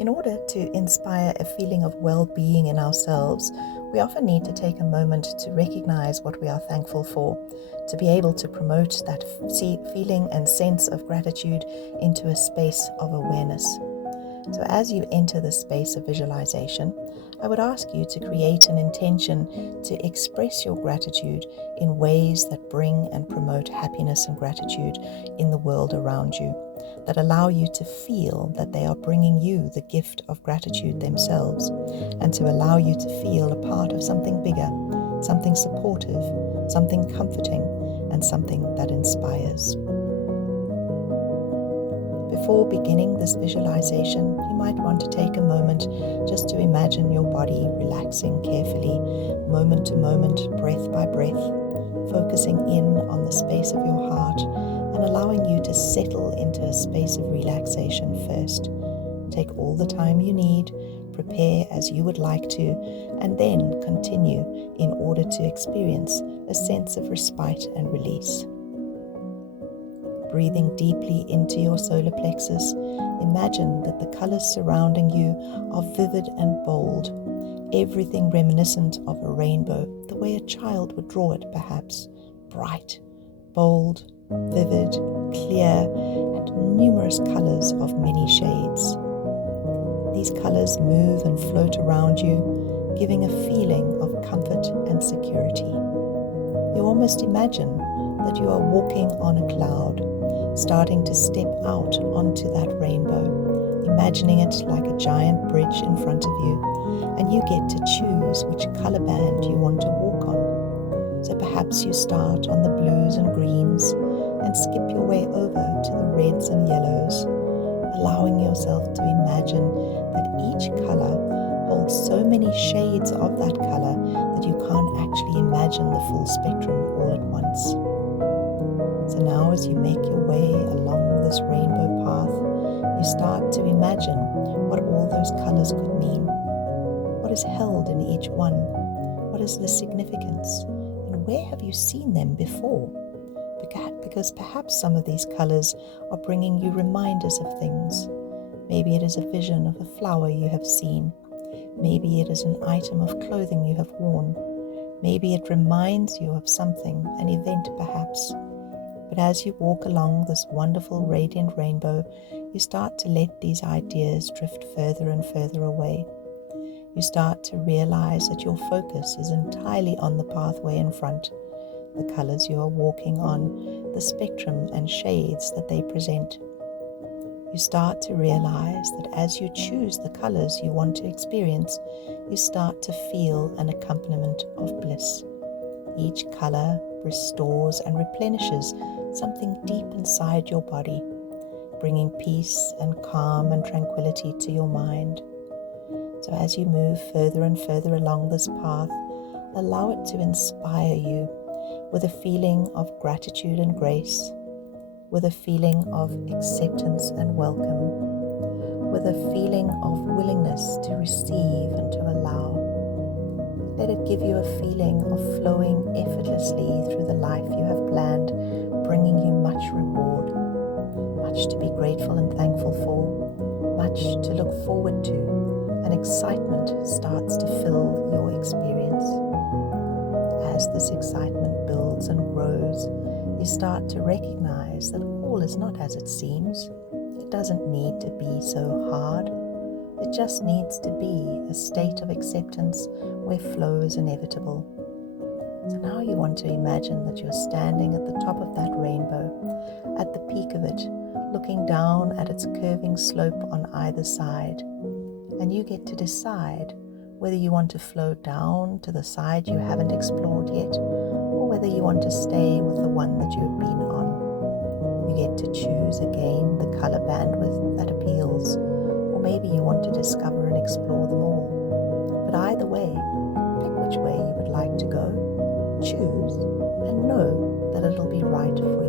In order to inspire a feeling of well-being in ourselves, we often need to take a moment to recognize what we are thankful for, to be able to promote that feeling and sense of gratitude into a space of awareness. So as you enter the space of visualization, I would ask you to create an intention to express your gratitude in ways that bring and promote happiness and gratitude in the world around you, that allow you to feel that they are bringing you the gift of gratitude themselves, and to allow you to feel a part of something bigger, something supportive, something comforting, and something that inspires. Before beginning this visualization, you might want to take a moment just to imagine your body relaxing carefully, moment to moment, breath by breath, focusing in on the space of your heart and allowing you to settle into a space of relaxation first. Take all the time you need, prepare as you would like to, and then continue in order to experience a sense of respite and release. Breathing deeply into your solar plexus, imagine that the colors surrounding you are vivid and bold, everything reminiscent of a rainbow, the way a child would draw it perhaps, bright, bold, vivid, clear, and numerous colors of many shades. These colors move and float around you, giving a feeling of comfort and security. You almost imagine that you are walking on a cloud, starting to step out onto that rainbow, imagining it like a giant bridge in front of you, and you get to choose which color band you want to walk on. So perhaps you start on the blues and greens and skip your way over to the reds and yellows, allowing yourself to imagine that each color holds so many shades of that color that you can't actually imagine the full spectrum all at once. So now as you make your way along this rainbow path, you start to imagine what all those colors could mean. What is held in each one? What is the significance? And where have you seen them before? Because perhaps some of these colors are bringing you reminders of things. Maybe it is a vision of a flower you have seen. Maybe it is an item of clothing you have worn. Maybe it reminds you of something, an event perhaps. But as you walk along this wonderful radiant rainbow, you start to let these ideas drift further and further away. You start to realize that your focus is entirely on the pathway in front, the colors you are walking on, the spectrum and shades that they present. You start to realize that as you choose the colors you want to experience, you start to feel an accompaniment of bliss. Each color restores and replenishes something deep inside your body, bringing peace and calm and tranquility to your mind. So as you move further and further along this path, allow it to inspire you with a feeling of gratitude and grace, with a feeling of acceptance and welcome, with a feeling of willingness to receive and to allow. Let it give you a feeling of flowing effortlessly through the life you have planned, bringing you much reward, much to be grateful and thankful for, much to look forward to, and excitement starts to fill your experience. As this excitement builds and grows, you start to recognize that all is not as it seems. It doesn't need to be so hard. It just needs to be a state of acceptance where flow is inevitable. So now you want to imagine that you're standing at the top of that rainbow, at the peak of it, looking down at its curving slope on either side. And you get to decide whether you want to flow down to the side you haven't explored yet, or whether you want to stay with the one that you've been on. You get to choose again the color bandwidth that appeals, or maybe you want to discover and explore them all. But either way, pick which way you would like to go, choose, and know that it'll be right for you.